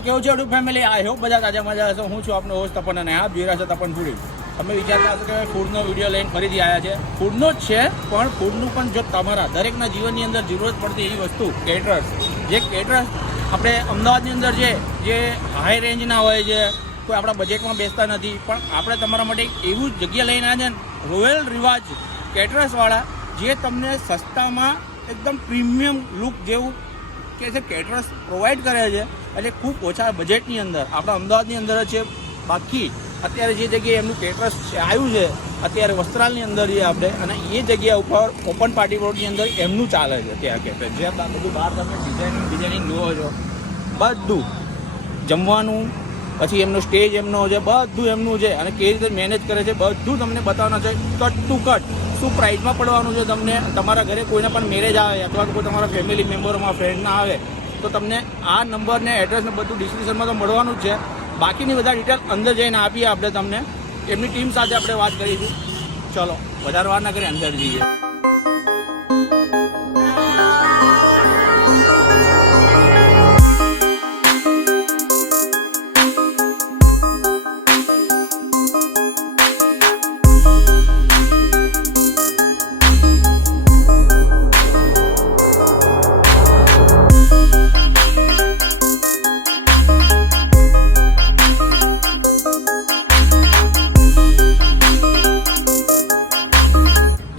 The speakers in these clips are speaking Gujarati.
તો કેવું છે યુટ્યુબ ફેમિલી, આઈ હોપ બધા તાજા મજા હશે. હું છું આપનો હોસ્ટ તપન અને આપ જોઈ રહ્યા છો તપન ફૂડી. તમે વિચારતા હશો કે ફૂડનો વિડીયો લઈને ફરીથી આવ્યા છે. ફૂડનો જ છે, પણ ફૂડનું પણ જો તમારા દરેકના જીવનની અંદર જરૂરત પડતી એવી વસ્તુ કેટરર્સ, જે કેટરર્સ આપણે અમદાવાદની અંદર જે હાઈ રેન્જના હોય છે, કોઈ આપણા બજેટમાં બેસતા નથી, પણ આપણે તમારા માટે એક એવું જગ્યા લઈને આવ્યા છે રોયલ રિવાજ કેટરર્સવાળા, જે તમને સસ્તામાં એકદમ પ્રીમિયમ લુક જેવું કે છે કેટરર્સ પ્રોવાઈડ કરે છે, એટલે ખૂબ ઓછા બજેટની અંદર આપણા અમદાવાદની અંદર જ છે. બાકી અત્યારે જે જગ્યાએ એમનું કેટરર્સ આવ્યું છે અત્યારે વસ્ત્રાલની અંદર છે આપણે, અને એ જગ્યા ઉપર ઓપન પાર્ટી પ્લોટની અંદર એમનું ચાલે છે ત્યાં કેટરર્સ. જે બધું બહાર તમે ડિઝાઇનિંગ જુઓ છો, બધું જમવાનું, પછી એમનો સ્ટેજ એમનો છે, બધું એમનું છે, અને કેવી રીતે મેનેજ કરે છે બધું તમને બતાવવાનું છે કટ ટુ કટ. શું પ્રાઇસમાં પડવાનું છે તમને, તમારા ઘરે કોઈને પણ મેરેજ આવે અથવા તો કોઈ તમારા ફેમિલી મેમ્બરોમાં ફ્રેન્ડના આવે તો તમને આ નંબરને એડ્રેસને બધું ડિસ્ક્રિપ્શનમાં તો મળવાનું જ છે. બાકીની બધા ડિટેલ અંદર જઈને આપીએ આપણે તમને, એમની ટીમ સાથે આપણે વાત કરીશું. ચલો વધારે વાર ના કરી અંદર જઈએ.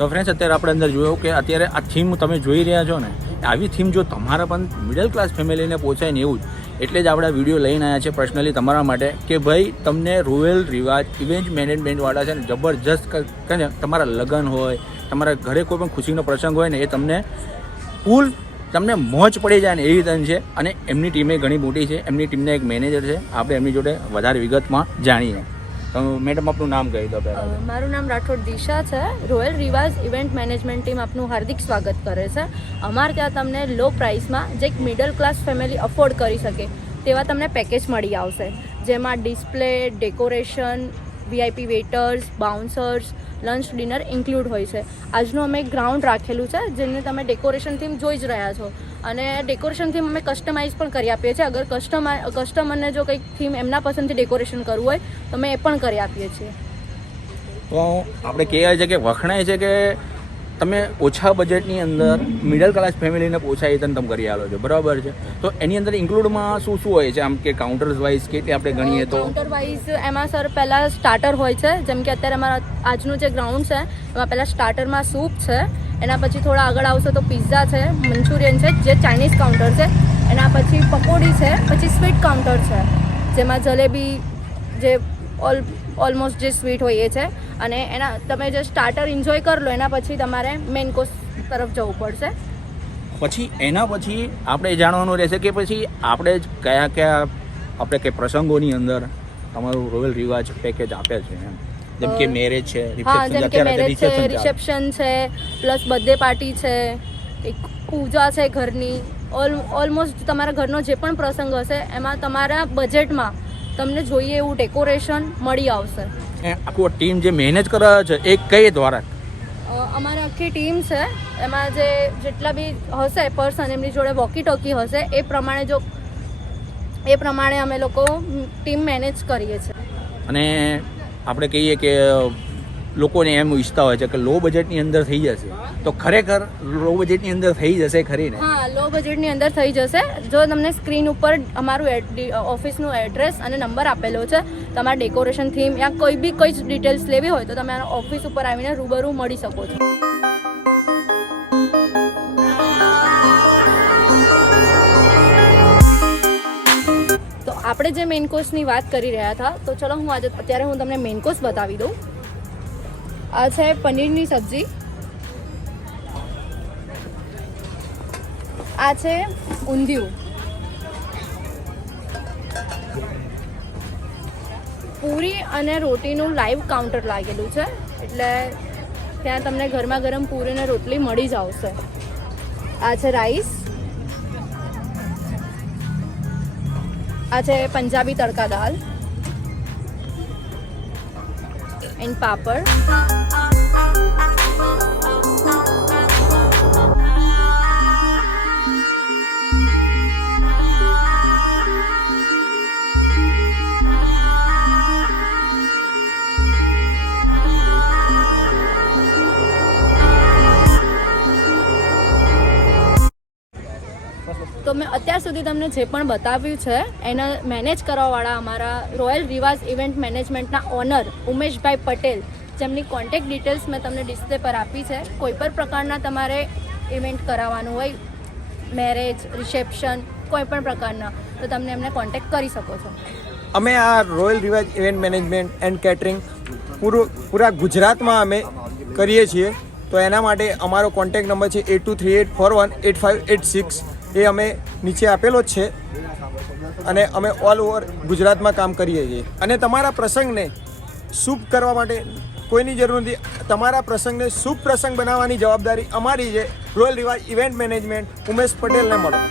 તો ફ્રેન્ડ્સ, અત્યારે આપણે અંદર જોયું કે અત્યારે આ થીમ તમે જોઈ રહ્યા છો ને, આવી થીમ જો તમારા પણ મિડલ ક્લાસ ફેમિલીને પહોંચાય ને એવું જ, એટલે જ આપણે વિડીયો લઈને આવ્યા છે પર્સનલી તમારા માટે, કે ભાઈ તમને રોયલ રિવાજ ઇવેન્ટ મેનેજમેન્ટવાળા છે ને જબરજસ્ત ને, તમારા લગ્ન હોય, તમારા ઘરે કોઈ પણ ખુશીનો પ્રસંગ હોય ને, એ તમને ફૂલ તમને મોજ પડી જાય ને એવી તન છે. અને એમની ટીમે ઘણી મોટી છે, એમની ટીમને એક મેનેજર છે, આપણે એમની જોડે વધારે વિગતમાં જાણીએ. મેડમ આપનું નામ કહી દો પહેલાં. મારું નામ રાઠોડ દિશા છે. રોયલ રિવાજ ઇવેન્ટ મેનેજમેન્ટ ટીમ આપનું હાર્દિક સ્વાગત કરે છે. અમારે ત્યાં તમને લો પ્રાઇસમાં જે એક મિડલ ક્લાસ ફેમિલી અફોર્ડ કરી શકે તેવા તમને પેકેજ મળી આવશે, જેમાં display, decoration, VIP waters, bouncers, lunch dinner include હોય છે. આજનું અમે ગ્રાઉન્ડ રાખેલું છે, જેને તમે ડેકોરેશન થીમ જોઈ જ રહ્યા છો, અને ડેકોરેશન થીમ અમે કસ્ટમાઇઝ પણ કરી આપીએ છીએ. અગર કસ્ટમરને જો કંઈક થીમ એમના પસંદથી ડેકોરેશન કરવું હોય તો અમે એ પણ કરી આપીએ છીએ. તો આપણે કહેવાય છે કે વખણાય છે કે તમે ઓછા બજેટની અંદર મિડલ ક્લાસ ફેમિલીને પહોંચાય એ તમે કરી આલો છો, બરાબર છે? તો એની અંદર ઇન્ક્લુડમાં શું શું હોય છે, આમ કે કાઉન્ટર્સ વાઇઝ કે આપણે ગણીએ તો? કાઉન્ટર વાઇઝ એમાં સર પહેલાં સ્ટાર્ટર હોય છે, જેમ કે અત્યારે અમારા આજનું જે ગ્રાઉન્ડ છે એમાં પહેલાં સ્ટાર્ટરમાં સૂપ છે, એના પછી થોડા આગળ આવશે તો પિઝા છે, મંચુરિયન છે જે ચાઇનીઝ કાઉન્ટર છે, એના પછી પકોડી છે, પછી સ્વીટ કાઉન્ટર છે જેમાં જલેબી જે ઓલમોસ્ટ જે સ્વીટ હોય એ છે, અને એના તમે જે સ્ટાર્ટર એન્જોય કરી લો એના પછી તમારે મેઇન કોર્સ તરફ જવું પડશે. પછી એના પછી આપણે જાણવાનું રહેશે કે પછી આપણે કયા આપણે કે પ્રસંગોની અંદર તમારું રોયલ રિવાજ પેકેજ આપે છે, એમ જેમ કે મેરેજ છે, રિસેપ્શન છે, પ્લસ બર્થડે પાર્ટી છે, એક પૂજા છે ઘરની, ઓલમોસ્ટ તમારા ઘરનો જે પણ પ્રસંગ હશે એમાં તમારા બજેટમાં તમને જોઈએ એવું ડેકોરેશન મળી આવશે. આખું ટીમ જે મેનેજ કરે છે એ કઈ દ્વારા? અમારી આખી ટીમ છે, એમાં જેટલા બી હશે પર્સન એમની જોડે વોકી ટોકી હશે, એ પ્રમાણે અમે લોકો ટીમ મેનેજ કરીએ છીએ. અને આપણે કહીએ કે લોકોને એમ ઈચ્છતા હોય છે કે લો બજેટની અંદર થઈ જશે, તો ખરેખર લો બજેટની અંદર થઈ જશે ખરી ને? હા, લો બજેટની અંદર થઈ જશે. જો તમને સ્ક્રીન ઉપર અમારું ઓફિસનું એડ્રેસ અને નંબર આપેલો છે, તમારા ડેકોરેશન થીમ યા કોઈ જ ડિટેલ્સ લેવી હોય તો તમે ઓફિસ ઉપર આવીને રૂબરૂ મળી શકો છો. તો આપણે જે મેઇન કોર્સની વાત કરી રહ્યા હતા, તો ચલો અત્યારે હું તમને મેઇન કોર્સ બતાવી દઉં. આ છે પનીરની સબ્જી, આ છે ઊંધિયું, પૂરી અને રોટીનું લાઈવ કાઉન્ટર લાગેલું છે, એટલે ત્યાં તમને ગરમા ગરમ પૂરી અને રોટલી મળી જ આવશે. આ છે રાઈસ, આ છે પંજાબી તડકા દાલ એન્ડ પાપડ. સુધી તમને જે પણ બતાવ્યું છે એના મેનેજ કરવાવાળા અમારા રોયલ રિવાજ ઇવેન્ટ મેનેજમેન્ટના ઓનર ઉમેશભાઈ પટેલ, જેમની કોન્ટેક્ટ ડિટેલ્સ મેં તમને ડિસ્પ્લે પર આપી છે. કોઈ પણ પ્રકારના તમારે ઇવેન્ટ કરાવવાનું હોય, મેરેજ, રિસેપ્શન, કોઈ પણ પ્રકારના, તો તમને એમને કોન્ટેક્ટ કરી શકો છો. અમે આ રોયલ રિવાજ ઇવેન્ટ મેનેજમેન્ટ એન્ડ કેટરિંગ પૂરા ગુજરાતમાં અમે કરીએ છીએ. તો એના માટે અમારો કોન્ટેક્ટ નંબર છે 8238418586. એ અમે નીચે આપેલો જ છે અને અમે ઓલ ઓવર ગુજરાતમાં કામ કરીએ છીએ. અને તમારા પ્રસંગને શુભ કરવા માટે કોઈની જરૂર નથી. તમારા પ્રસંગને શુભ પ્રસંગ બનાવવાની જવાબદારી અમારી છે. રોયલ રિવાજ ઇવેન્ટ મેનેજમેન્ટ, ઉમેશ પટેલને મળો.